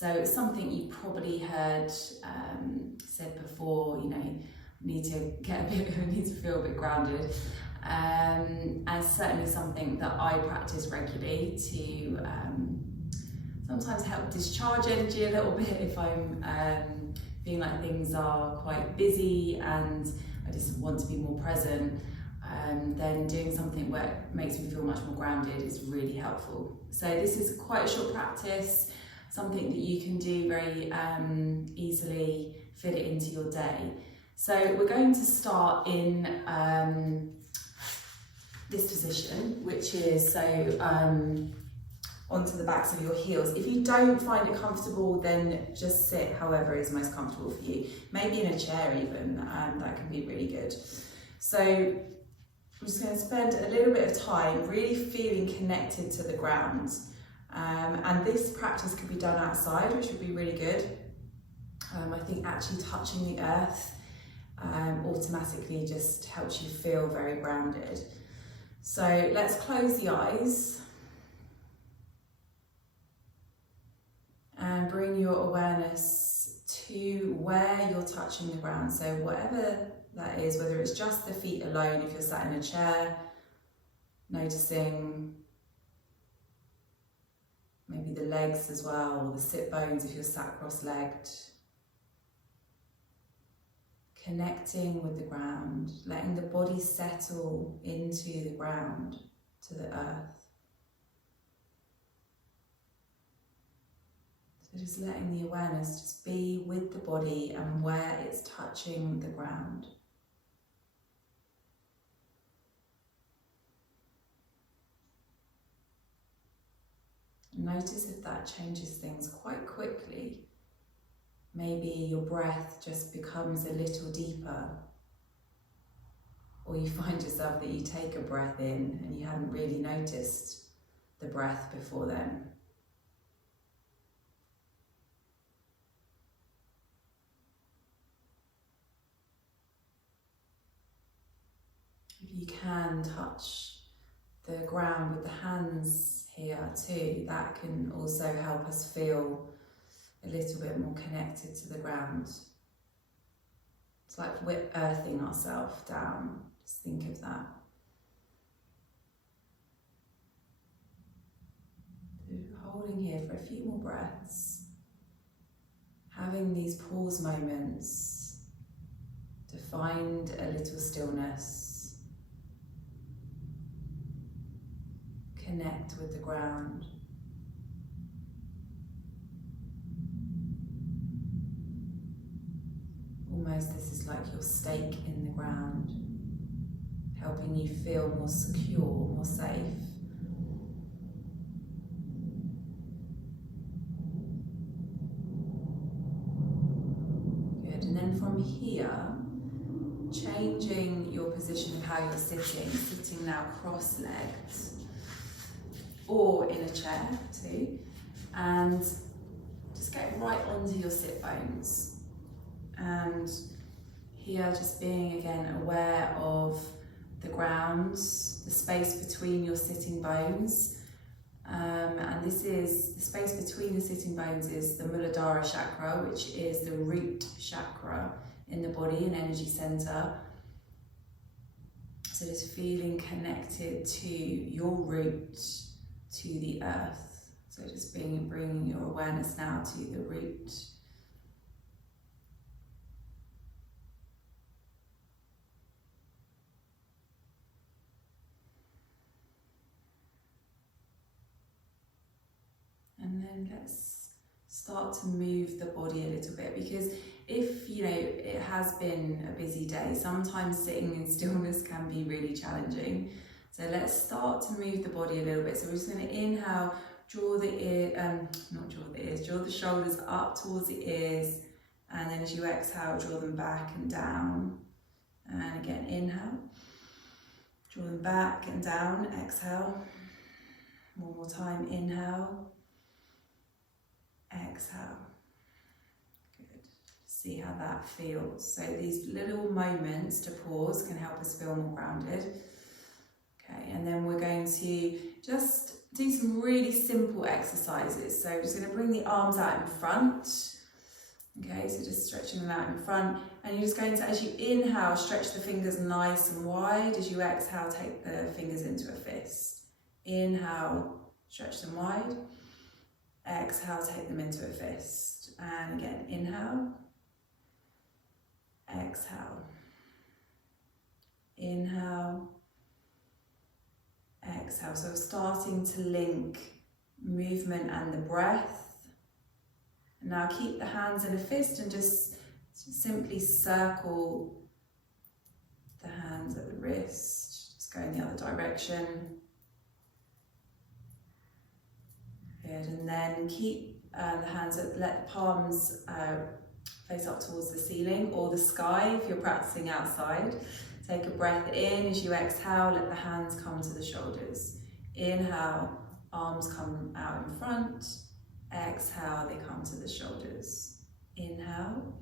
So it's something you probably heard said before, you know, need to feel a bit grounded. And certainly something that I practice regularly to sometimes help discharge energy a little bit if I'm feeling like things are quite busy and I just want to be more present. Then doing something where it makes me feel much more grounded is really helpful. So this is quite a short practice, something that you can do very easily, fit it into your day. So we're going to start in this position, which is onto the backs of your heels. If you don't find it comfortable, then just sit however is most comfortable for you. Maybe in a chair even, that can be really good. So I'm just going to spend a little bit of time really feeling connected to the ground. And this practice could be done outside, which would be really good. I think actually touching the earth automatically just helps you feel very grounded. So let's close the eyes and bring your awareness to where you're touching the ground. So whatever that is, whether it's just the feet alone, if you're sat in a chair, noticing maybe the legs as well, or the sit bones if you're sat cross-legged. Connecting with the ground, letting the body settle into the ground, to the earth. So just letting the awareness just be with the body and where it's touching the ground. Notice if that changes things quite quickly. Maybe your breath just becomes a little deeper, or you find yourself that you take a breath in and you hadn't really noticed the breath before then. If you can touch the ground with the hands here too, that can also help us feel a little bit more connected to the ground. It's like we're earthing ourselves down. Just think of that. So holding here for a few more breaths. Having these pause moments to find a little stillness. Connect with the ground. Almost this is like your stake in the ground, helping you feel more secure, more safe. Good, and then from here, changing your position of how you're sitting now cross-legged, or in a chair too, and just get right onto your sit bones. And here just being again aware of the ground, the space between your sitting bones. And this is, the space between the sitting bones is the Muladhara chakra, which is the root chakra in the body, an energy center. So just feeling connected to your root, to the earth. So just bringing your awareness now to the root. And then let's start to move the body a little bit, because if you know it has been a busy day, sometimes sitting in stillness can be really challenging. So let's start to move the body a little bit. So we're just going to inhale, draw the shoulders up towards the ears, and then as you exhale, draw them back and down. And again, inhale, draw them back and down, exhale. One more time, inhale. Exhale. Good. See how that feels. So these little moments to pause can help us feel more grounded. Okay, and then we're going to just do some really simple exercises. So just going to bring the arms out in front. Okay, so just stretching them out in front, and you're just going to, as you inhale, stretch the fingers nice and wide. As you exhale, take the fingers into a fist. Inhale, stretch them wide. Exhale, take them into a fist. And again, inhale. Exhale. Inhale. Exhale. So starting to link movement and the breath. Now keep the hands in a fist and just simply circle the hands at the wrist. Just go in the other direction. Good, and then keep the hands, let the palms face up towards the ceiling or the sky if you're practicing outside. Take a breath in. As you exhale, let the hands come to the shoulders. Inhale, arms come out in front. Exhale, they come to the shoulders. Inhale.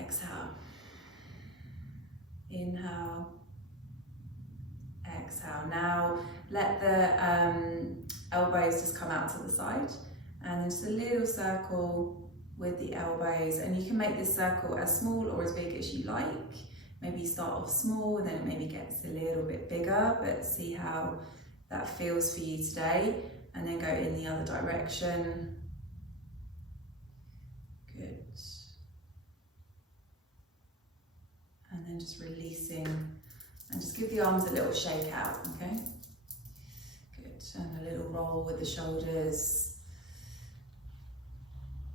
Exhale. Inhale. Exhale. Now let the elbows just come out to the side, and just a little circle with the elbows, and you can make this circle as small or as big as you like. Maybe you start off small and then it maybe gets a little bit bigger, but see how that feels for you today, and then go in the other direction. Good. And then just releasing, and just give the arms a little shake out, okay? Good, and a little roll with the shoulders.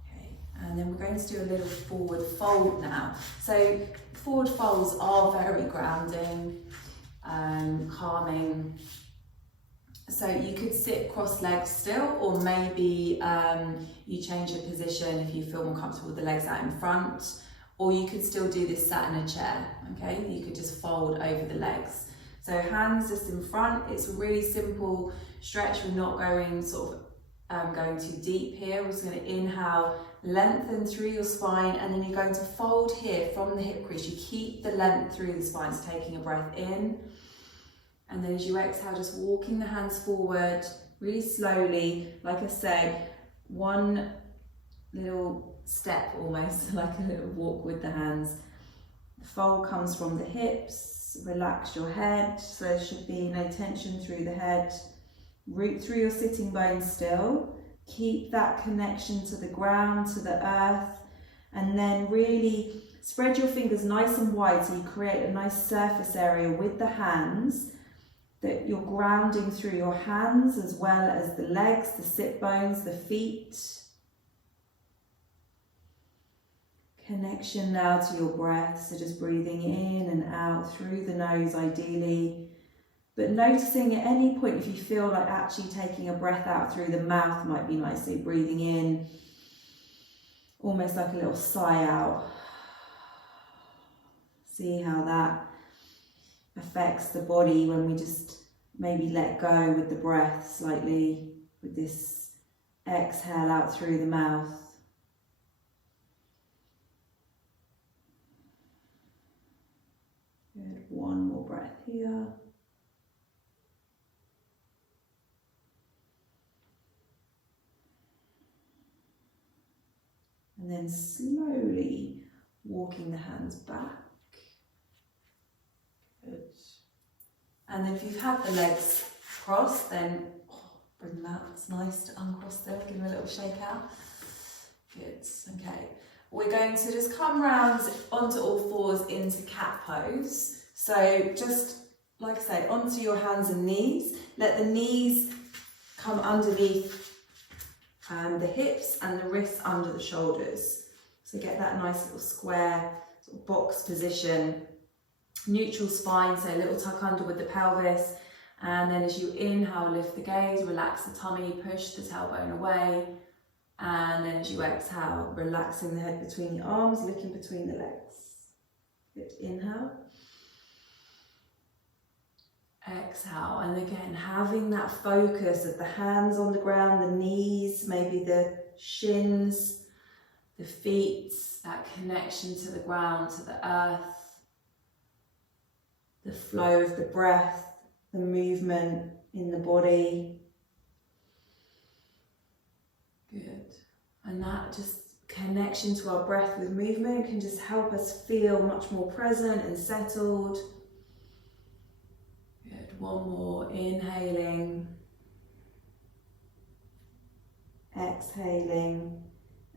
Okay, and then we're going to do a little forward fold now. So forward folds are very grounding, calming. So you could sit cross-legged still, or maybe you change your position if you feel more comfortable with the legs out in front, or you could still do this sat in a chair, okay? You could just fold over the legs. So hands just in front. It's a really simple stretch. We're not going going too deep here. We're just going to inhale, lengthen through your spine, and then you're going to fold here from the hip crease. You keep the length through the spine, so taking a breath in. And then as you exhale, just walking the hands forward really slowly. Like I said, one little step almost, like a little walk with the hands. The fold comes from the hips. Relax your head, so there should be no tension through the head. Root through your sitting bones still. Keep that connection to the ground, to the earth. And then really spread your fingers nice and wide so you create a nice surface area with the hands, that you're grounding through your hands as well as the legs, the sit bones, the feet. Connection now to your breath, so just breathing in and out through the nose ideally, but noticing at any point if you feel like actually taking a breath out through the mouth might be nice, so breathing in, almost like a little sigh out. See how that affects the body when we just maybe let go with the breath slightly, with this exhale out through the mouth. Good, one more breath here. And then slowly walking the hands back. Good. And then if you've had the legs crossed, then bring that. It's nice to uncross them, give them a little shake out. Good, okay. We're going to just come round onto all fours into cat pose. So just, like I say, onto your hands and knees. Let the knees come underneath the hips and the wrists under the shoulders. So get that nice little square sort of box position. Neutral spine, so a little tuck under with the pelvis. And then as you inhale, lift the gaze, relax the tummy, push the tailbone away. And then as you exhale, relaxing the head between the arms, looking between the legs. Good, inhale. Exhale, and again, having that focus of the hands on the ground, the knees, maybe the shins, the feet, that connection to the ground, to the earth, the flow of the breath, the movement in the body. Good. And that just connection to our breath with movement can just help us feel much more present and settled. Good. One more. Inhaling. Exhaling.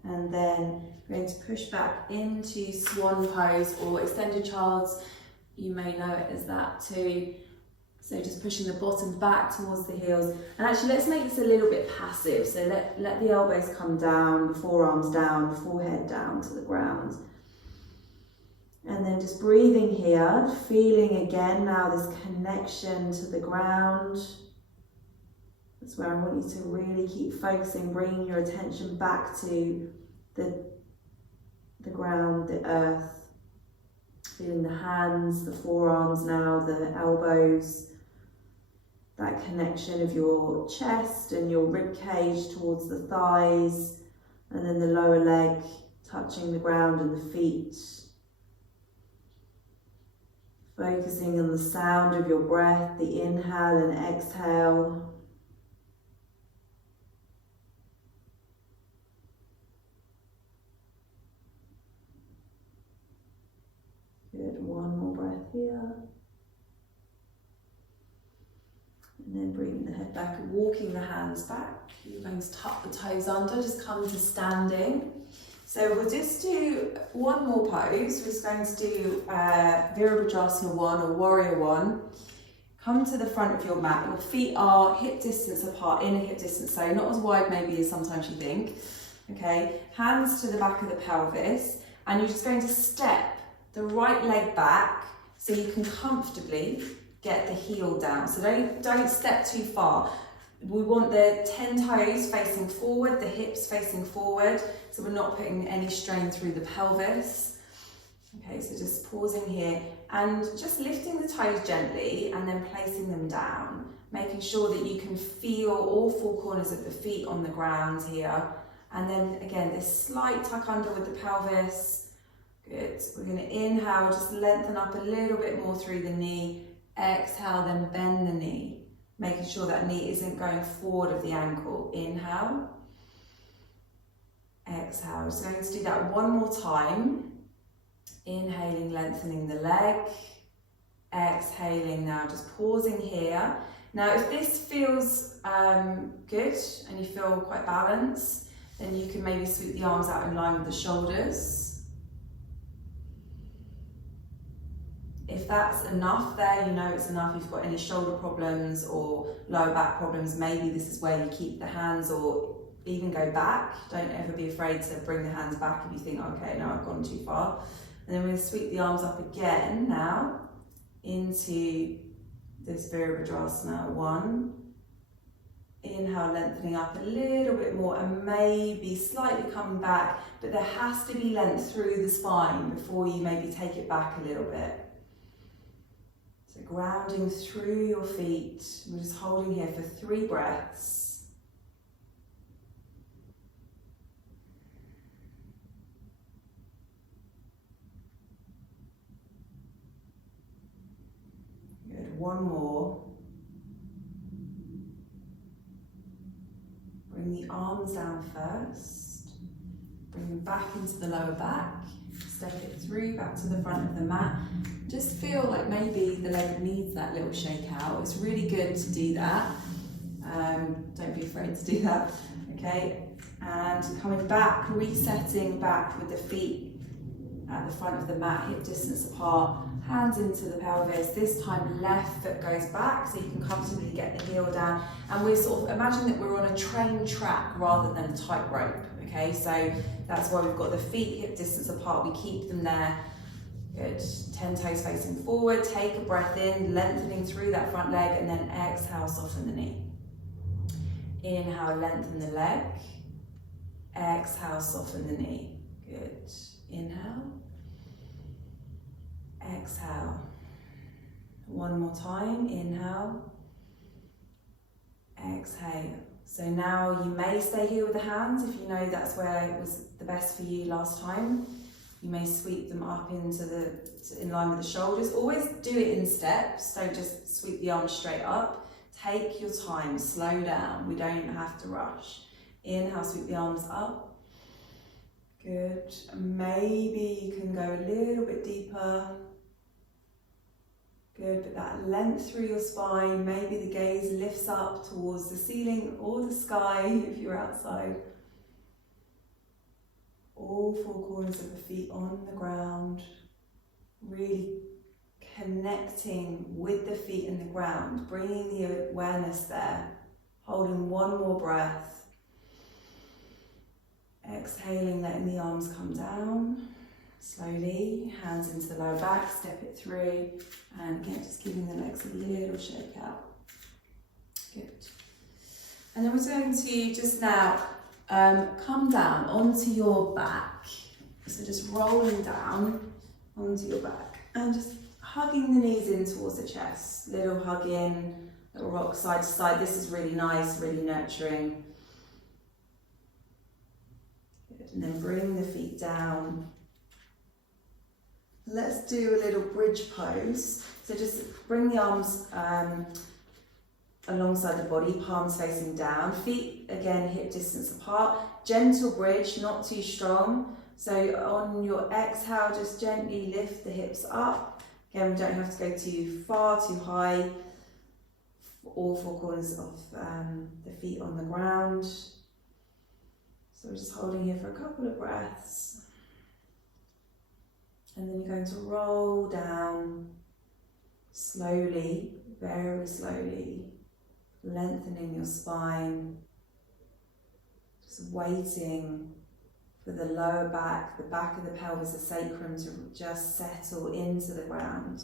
And then we're going to push back into swan pose or extended child's. You may know it as that too. So just pushing the bottom back towards the heels. And actually let's make this a little bit passive. So let the elbows come down, the forearms down, the forehead down to the ground. And then just breathing here, feeling again now this connection to the ground. That's where I want you to really keep focusing, bringing your attention back to the ground, the earth. Feeling the hands, the forearms now, the elbows. That connection of your chest and your rib cage towards the thighs. And then the lower leg touching the ground and the feet. Focusing on the sound of your breath, the inhale and exhale. Good, one more breath here. And then bringing the head back and walking the hands back. You're going to tuck the toes under, just come to standing. So we'll just do one more pose. We're just going to do Virabhadrasana 1 or Warrior 1. Come to the front of your mat. Your feet are hip distance apart, inner hip distance, so not as wide maybe as sometimes you think. Okay, hands to the back of the pelvis, and you're just going to step the right leg back so you can comfortably get the heel down. So don't step too far. We want the 10 toes facing forward, the hips facing forward, so we're not putting any strain through the pelvis. Okay, so just pausing here and just lifting the toes gently and then placing them down, making sure that you can feel all four corners of the feet on the ground here. And then again, this slight tuck under with the pelvis. Good. We're going to inhale, just lengthen up a little bit more through the knee. Exhale, then bend the knee, making sure that knee isn't going forward of the ankle. Inhale. Exhale. Just going to do that one more time. Inhaling, lengthening the leg. Exhaling now, just pausing here. Now, if this feels good and you feel quite balanced, then you can maybe sweep the arms out in line with the shoulders. If that's enough there, you know it's enough. If you've got any shoulder problems or lower back problems, maybe this is where you keep the hands or even go back. Don't ever be afraid to bring the hands back if you think, okay, no, I've gone too far. And then we're going to sweep the arms up again now into this Virabhadrasana 1. Inhale, lengthening up a little bit more and maybe slightly coming back, but there has to be length through the spine before you maybe take it back a little bit. So grounding through your feet. We're just holding here for 3 breaths. Good, one more. Bring the arms down first. Bring them back into the lower back. Step it through back to the front of the mat. Just feel like maybe the leg needs that little shake out. It's really good to do that. Don't be afraid to do that. Okay, and coming back, resetting back with the feet at the front of the mat, hip distance apart, hands into the pelvis. This time left foot goes back so you can comfortably get the heel down. And we're sort of, imagine that we're on a train track rather than a tightrope. Okay, so that's why we've got the feet hip distance apart. We keep them there. Good. 10 toes facing forward. Take a breath in, lengthening through that front leg, and then exhale, soften the knee. Inhale, lengthen the leg. Exhale, soften the knee. Good. Inhale. Exhale. One more time. Inhale. Exhale. So now you may stay here with the hands if you know that's where it was the best for you last time. You may sweep them up in line with the shoulders. Always do it in steps. Don't just sweep the arms straight up. Take your time, slow down. We don't have to rush. Inhale, sweep the arms up. Good. Maybe you can go a little bit deeper. Good, but that length through your spine, maybe the gaze lifts up towards the ceiling or the sky if you're outside. All four corners of the feet on the ground, really connecting with the feet in the ground, bringing the awareness there, holding one more breath. Exhaling, letting the arms come down. Slowly, hands into the lower back, step it through, and again, just giving the legs a little shake out. Good. And then we're going to just now come down onto your back. So just rolling down onto your back and just hugging the knees in towards the chest. Little hug in, little rock side to side. This is really nice, really nurturing. Good. And then bring the feet down. Let's do a little bridge pose. So just bring the arms alongside the body, palms facing down. Feet, again, hip distance apart. Gentle bridge, not too strong. So on your exhale, just gently lift the hips up. Again, we don't have to go too far, too high. All four corners of the feet on the ground. So we're just holding here for a couple of breaths. And then you're going to roll down slowly, very slowly, lengthening your spine, just waiting for the lower back, the back of the pelvis, the sacrum to just settle into the ground.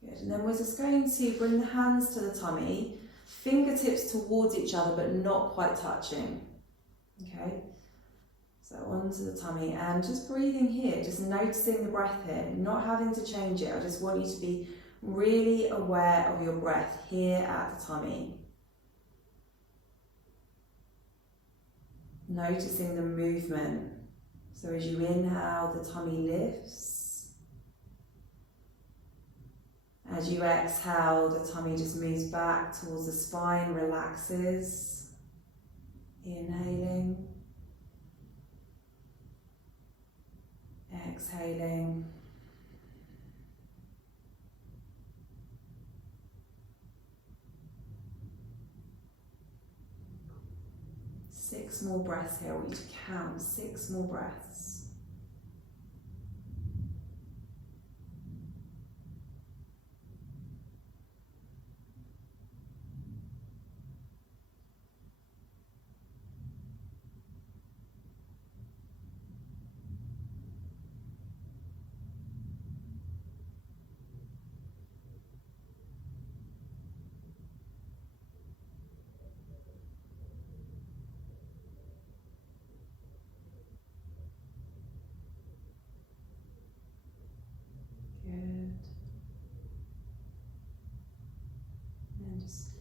Good, and then we're just going to bring the hands to the tummy, fingertips towards each other but not quite touching, okay? So onto the tummy and just breathing here, just noticing the breath here, not having to change it. I just want you to be really aware of your breath here at the tummy. Noticing the movement. So as you inhale, the tummy lifts. As you exhale, the tummy just moves back towards the spine, relaxes. Inhaling. Exhaling. Six more breaths here. I want you to count 6 more breaths.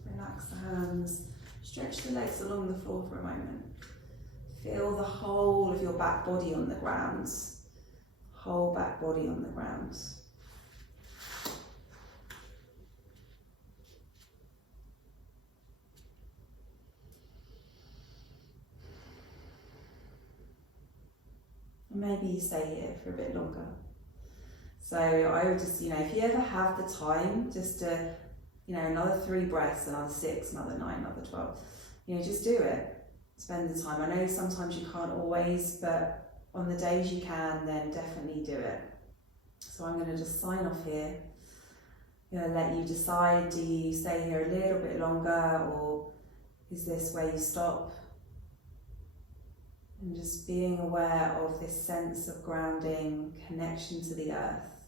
Relax the hands, stretch the legs along the floor for a moment. Feel the whole of your back body on the ground. Whole back body on the ground. And maybe you stay here for a bit longer. So I would just, if you ever have the time, just to another 3 breaths, another 6, another 9, another 12. Just do it. Spend the time. I know sometimes you can't always, but on the days you can, then definitely do it. So I'm going to just sign off here. Let you decide, do you stay here a little bit longer, or is this where you stop? And just being aware of this sense of grounding, connection to the earth.